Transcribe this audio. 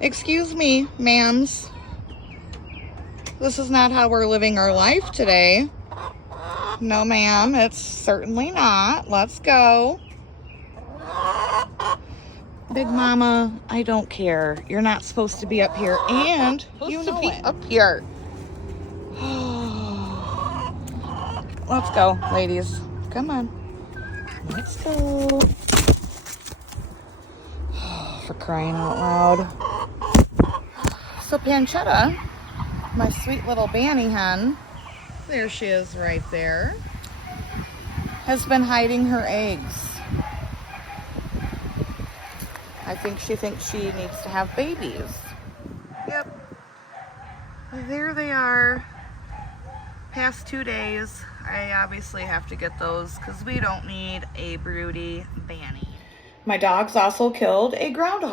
Excuse me, ma'ams. This is not how we're living our life today. No, ma'am, it's certainly not. Let's go. Big Mama, I don't care. You're not supposed to be up here, and you know it. Up here. Let's go, ladies. Come on. Let's go. For crying out loud. So Panchetta, my sweet little Banny hen, there she is right there, has been hiding her eggs. I think she thinks she needs to have babies. Yep. There they are. Past 2 days. I obviously have to get those because we don't need a broody Banny. My dogs also killed a groundhog.